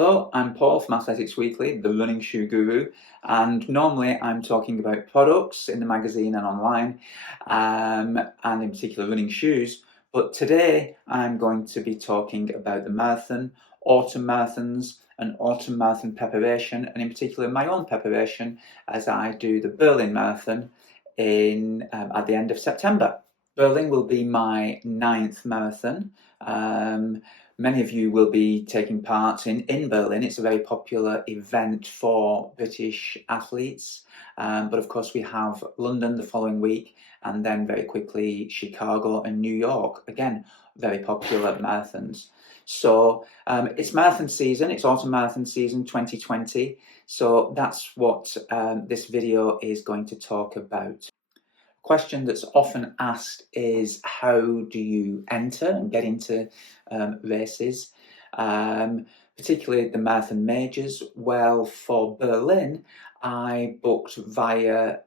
Hello, I'm Paul from Athletics Weekly, the running shoe guru, and normally I'm talking about products in the magazine and online, and in particular running shoes. But today I'm going to be talking about the marathon, autumn marathons, and autumn marathon preparation, and in particular my own preparation as I do the Berlin Marathon at the end of September. Berlin will be my 9th marathon. Many of you will be taking part in Berlin. It's a very popular event for British athletes. But of course, we have London the following week, and then very quickly Chicago and New York. Again, very popular marathons. So it's marathon season, it's autumn marathon season 2020. So that's what this video is going to talk about. Question that's often asked is, how do you enter and get into races, particularly the marathon majors? Well, for Berlin, I booked via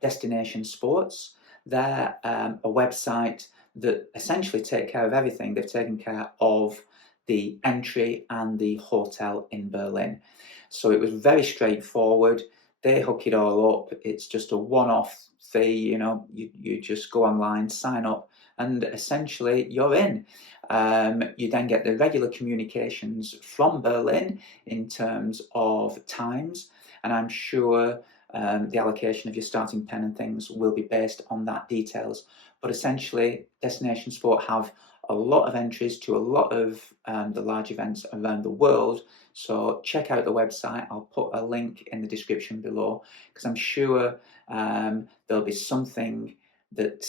Destination Sports. They're a website that essentially take care of everything. They've taken care of the entry and the hotel in Berlin. So it was very straightforward. They hook it all up. It's just a one-off fee, you just go online, sign up, and essentially you're in. You then get the regular communications from Berlin in terms of times, and I'm sure the allocation of your starting pen and things will be based on that details. But essentially, Destination Sport have a lot of entries to a lot of the large events around the world. So check out the website. I'll put a link in the description below, because I'm sure there'll be something that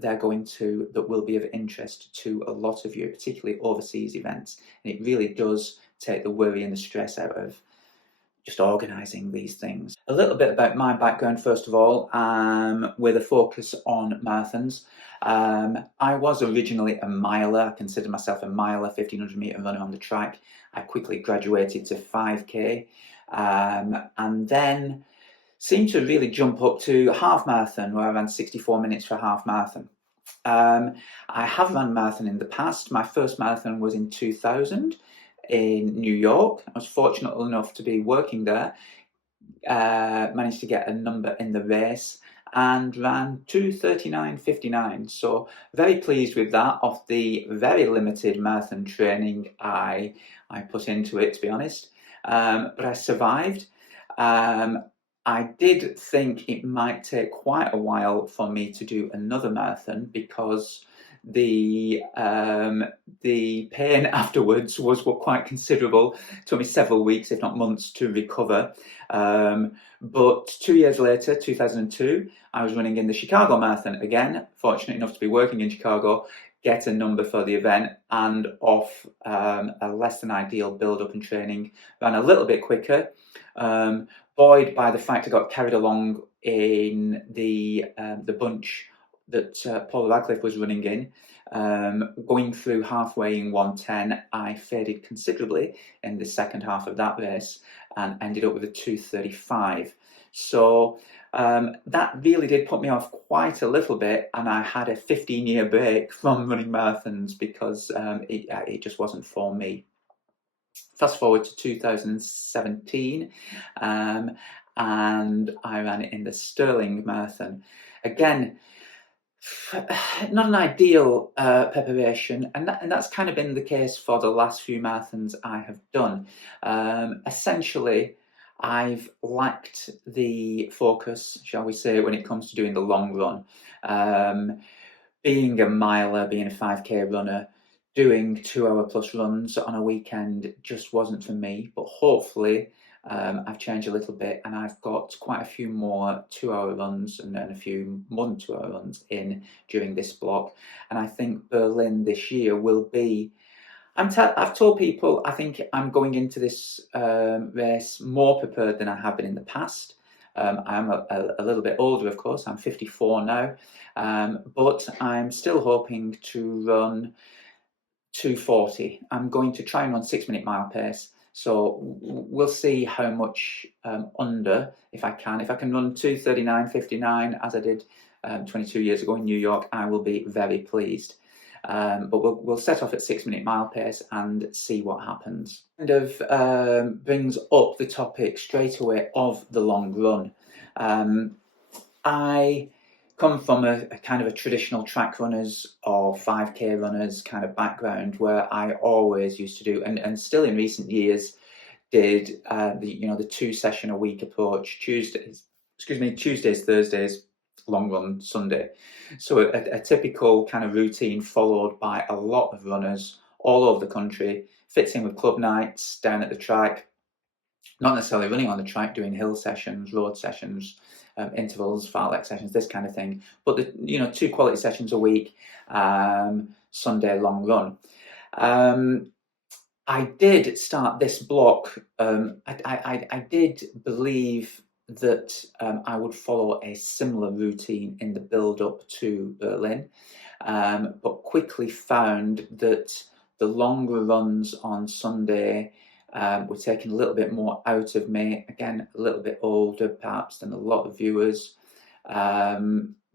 they're going to that will be of interest to a lot of you, particularly overseas events. And it really does take the worry and the stress out of just organising these things. A little bit about my background, first of all, with a focus on marathons. I was originally a miler. I consider myself a miler, 1500 metre runner on the track. I quickly graduated to 5k, and then seemed to really jump up to half marathon, where I ran 64 minutes for a half marathon. I have run marathon in the past. My first marathon was in 2000 in New York. I was fortunate enough to be working there, managed to get a number in the race, and ran 2:39:59. So very pleased with that, off the very limited marathon training I put into it, to be honest. But I survived. I did think it might take quite a while for me to do another marathon, because the pain afterwards was quite considerable. It took me several weeks, if not months, to recover. But 2 years later, 2002, I was running in the Chicago Marathon again, fortunate enough to be working in Chicago, get a number for the event, and off a less than ideal build-up and training, ran a little bit quicker. Buoyed by the fact I got carried along in the bunch that Paul Radcliffe was running in. Going through halfway in 1:10, I faded considerably in the second half of that race and ended up with a 2:35. So that really did put me off quite a little bit, and I had a 15-year break from running marathons because it just wasn't for me. Fast forward to 2017, and I ran it in the Stirling Marathon. Again, not an ideal preparation, and that's kind of been the case for the last few marathons I have done. Essentially, I've lacked the focus, shall we say, when it comes to doing the long run. Being a miler, being a 5k runner, doing 2-hour plus runs on a weekend just wasn't for me. But hopefully I've changed a little bit, and I've got quite a few more 2-hour runs and then a few more than 2-hour runs in during this block. And I think Berlin this year will be, I've told people I think I'm going into this race more prepared than I have been in the past. I'm a little bit older, of course. I'm 54 now, but I'm still hoping to run 2:40. I'm going to try and run 6-minute mile pace. So we'll see how much under, if I can. If I can run 2:39:59 as I did 22 years ago in New York, I will be very pleased. but we'll set off at 6-minute mile pace and see what happens. Kind of brings up the topic straight away of the long run. I come from a kind of a traditional traditional runners or 5K runners kind of background, where I always used to do, and still in recent years did, the 2 session a week approach: Tuesdays, Thursdays, long run, Sunday. So a typical kind of routine followed by a lot of runners all over the country. Fits in with club nights down at the track, not necessarily running on the track, doing hill sessions, road sessions, intervals, fartlek sessions, this kind of thing. But 2 quality sessions a week, Sunday long run. I did start this block. I did believe that I would follow a similar routine in the build-up to Berlin, but quickly found that the longer runs on Sunday were taking a little bit more out of me. Again, a little bit older perhaps than a lot of viewers.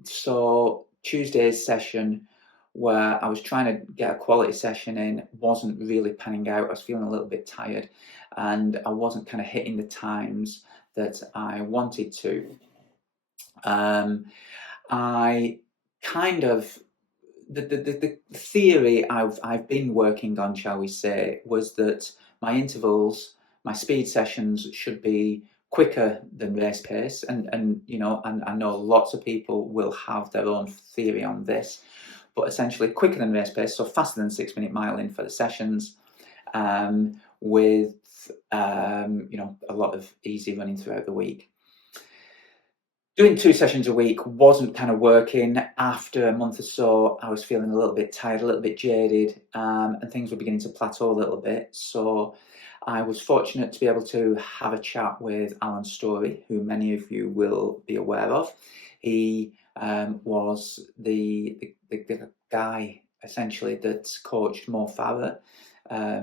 So Tuesday's session, where I was trying to get a quality session in, wasn't really panning out. I was feeling a little bit tired, and I wasn't kind of hitting the times that I wanted to. I kind of the theory I've been working on, shall we say, was that my intervals, my speed sessions should be quicker than race pace, and I know lots of people will have their own theory on this, but essentially quicker than race pace, so faster than 6-minute miling for the sessions, with a lot of easy running throughout the week. Doing 2 sessions a week wasn't kind of working. After a month or so, I was feeling a little bit tired, a little bit jaded, and things were beginning to plateau a little bit. So I was fortunate to be able to have a chat with Alan Story, who many of you will be aware of. He was the guy essentially that coached Mo Farah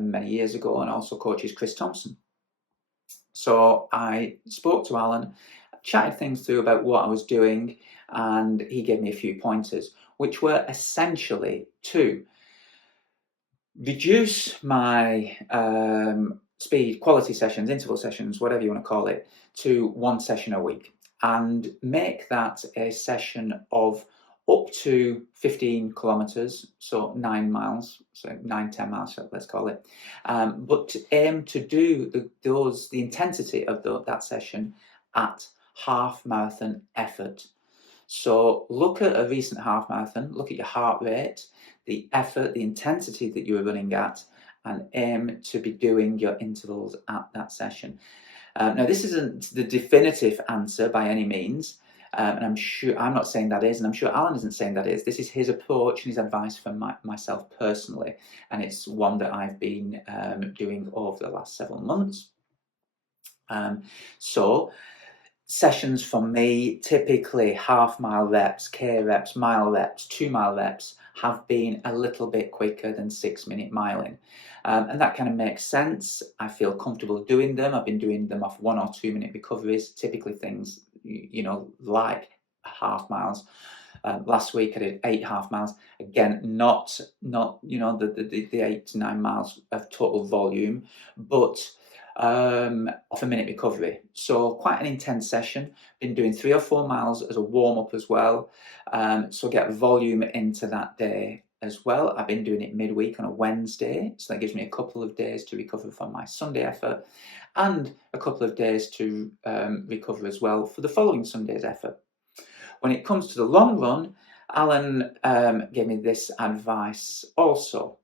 many years ago, and also coaches Chris Thompson. So I spoke to Alan, chatted things through about what I was doing, and he gave me a few pointers, which were essentially to reduce my speed, quality sessions, interval sessions, whatever you want to call it, to 1 session a week, and make that a session of up to 15 kilometers, so 9 miles, so 9-10 miles, let's call it, but to aim to do the intensity of that session at half marathon effort. So look at a recent half marathon, look at your heart rate, the effort, the intensity that you were running at, and aim to be doing your intervals at that session. Now, this isn't the definitive answer by any means, and I'm not saying that is, and I'm sure Alan isn't saying that is. This is his approach and his advice for myself personally, and it's one that I've been doing over the last several months. So sessions for me, typically half-mile reps, K reps, mile reps, 2-mile reps, have been a little bit quicker than 6-minute miling. And that kind of makes sense. I feel comfortable doing them. I've been doing them off 1 or 2 minute recoveries, typically things, like half miles. Last week I did 8 half miles. Again, not the 8 to 9 miles of total volume, but off a minute recovery. So quite an intense session. Been doing 3 or 4 miles as a warm-up as well. So get volume into that day as well. I've been doing it midweek on a Wednesday, so that gives me a couple of days to recover from my Sunday effort, and a couple of days to recover as well for the following Sunday's effort. When it comes to the long run, Alan gave me this advice also.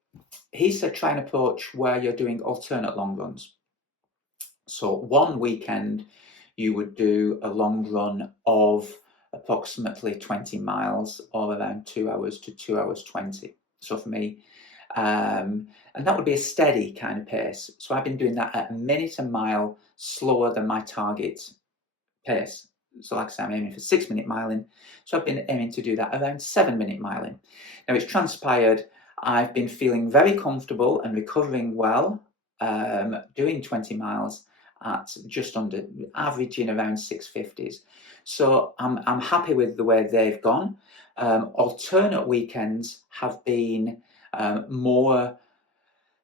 He said try and approach where you're doing alternate long runs. So one weekend you would do a long run of approximately 20 miles, or around 2 hours to 2 hours 20. So for me, and that would be a steady kind of pace. So I've been doing that at a minute a mile slower than my target pace. So like I say, I'm aiming for 6-minute miling. So I've been aiming to do that around 7-minute miling. Now it's transpired, I've been feeling very comfortable and recovering well, doing 20 miles at just under, averaging around 650s. So I'm happy with the way they've gone. Alternate weekends have been more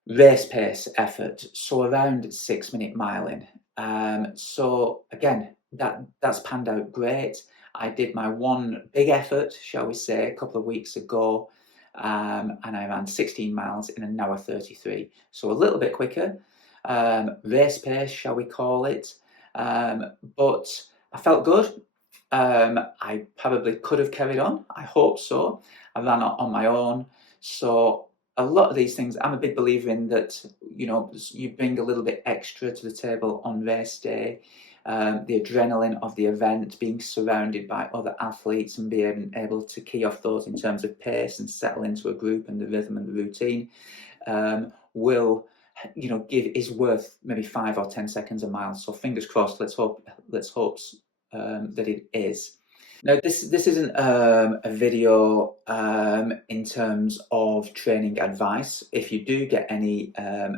race pace effort, so around 6 minute miling. So again, that's panned out great. I did my one big effort, shall we say, a couple of weeks ago, and I ran 16 miles in an hour 33. So a little bit quicker, race pace, shall we call it. But I felt good. I probably could have carried on. I hope so. I ran on my own. So a lot of these things, I'm a big believer in that, you bring a little bit extra to the table on race day. The adrenaline of the event, being surrounded by other athletes and being able to key off those in terms of pace and settle into a group and the rhythm and the routine, will is worth maybe 5 or 10 seconds a mile. So fingers crossed. Let's hope that it is. Now, this isn't a video in terms of training advice. If you do get any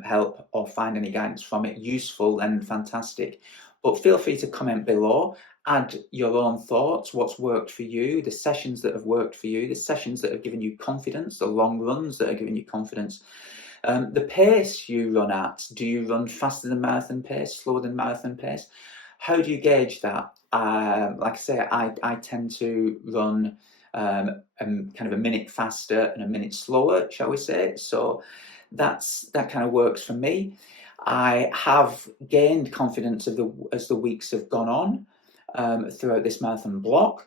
help or find any guidance from it useful, then fantastic. But feel free to comment below, add your own thoughts, what's worked for you, the sessions that have worked for you, the sessions that have given you confidence, the long runs that are giving you confidence. The pace you run at, do you run faster than marathon pace, slower than marathon pace? How do you gauge that? Like I say, I tend to run kind of a minute faster and a minute slower, shall we say. So that kind of works for me. I have gained confidence as the weeks have gone on throughout this marathon block.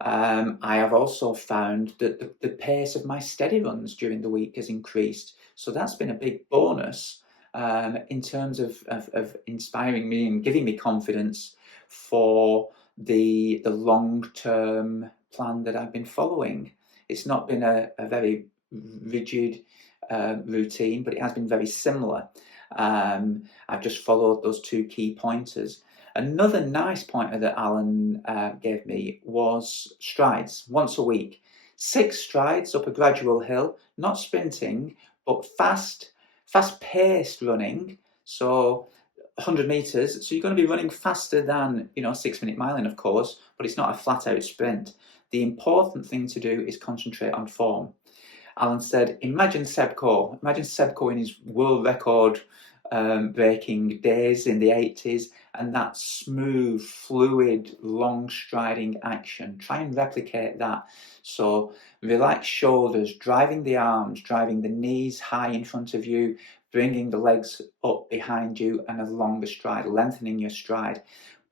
I have also found that the pace of my steady runs during the week has increased. So that's been a big bonus in terms of inspiring me and giving me confidence for the long-term plan that I've been following. It's not been a very rigid routine, but it has been very similar. I've just followed those 2 key pointers. Another nice pointer that Alan gave me was strides, once a week. 6 strides up a gradual hill, not sprinting, but fast-paced running. So 100 meters. So you're going to be running faster than 6 minute miling, of course, but it's not a flat-out sprint. The important thing to do is concentrate on form. Alan said, imagine Seb Coe in his world record breaking days in the 80s, and that smooth, fluid, long striding action. Try and replicate that. So relaxed shoulders, driving the arms, driving the knees high in front of you, bringing the legs up behind you, and a longer stride, lengthening your stride.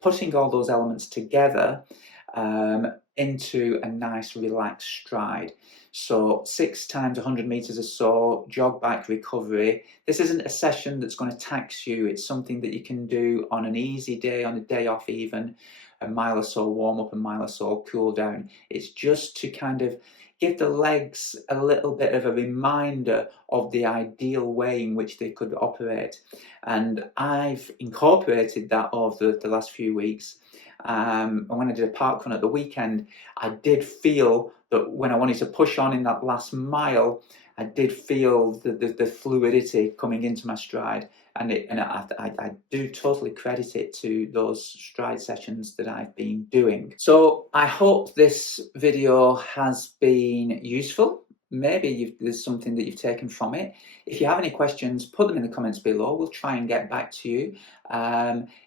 Putting all those elements together into a nice relaxed stride. So 6 times 100 meters or so, jog back recovery. This isn't a session that's going to tax you. It's something that you can do on an easy day, on a day off even, a mile or so warm up, a mile or so cool down. It's just to kind of give the legs a little bit of a reminder of the ideal way in which they could operate. And I've incorporated that over the last few weeks. And when I did a park run at the weekend, I did feel that when I wanted to push on in that last mile, I did feel the fluidity coming into my stride. And I do totally credit it to those stride sessions that I've been doing. So I hope this video has been useful. Maybe there's something that you've taken from it. If you have any questions, put them in the comments below. We'll try and get back to you.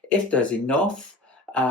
If there's enough, or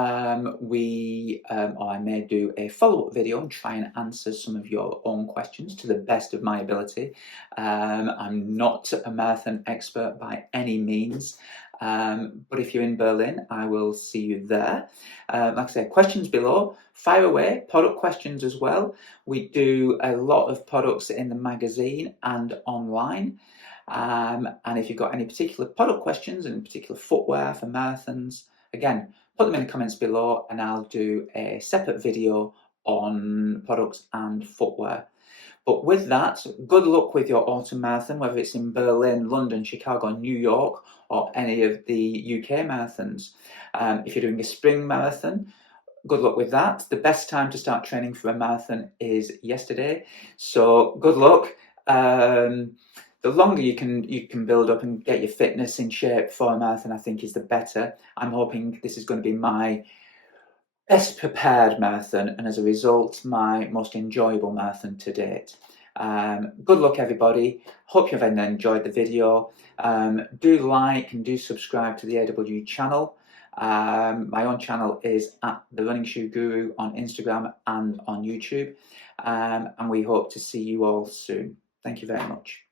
I may do a follow-up video and try and answer some of your own questions to the best of my ability. I'm not a marathon expert by any means, but if you're in Berlin, I will see you there. Like I said, questions below, fire away, product questions as well. We do a lot of products in the magazine and online. And if you've got any particular product questions and particular footwear for marathons, again, put them in the comments below and I'll do a separate video on products and footwear. But with that, good luck with your autumn marathon, whether it's in Berlin, London, Chicago, New York, or any of the UK marathons. If you're doing a spring marathon, good luck with that. The best time to start training for a marathon is yesterday. So good luck. The longer you can build up and get your fitness in shape for a marathon, I think is the better. I'm hoping this is going to be my best prepared marathon and as a result, my most enjoyable marathon to date. Good luck, everybody. Hope you've enjoyed the video. Do like and do subscribe to the AW channel. My own channel is at The Running Shoe Guru on Instagram and on YouTube. And we hope to see you all soon. Thank you very much.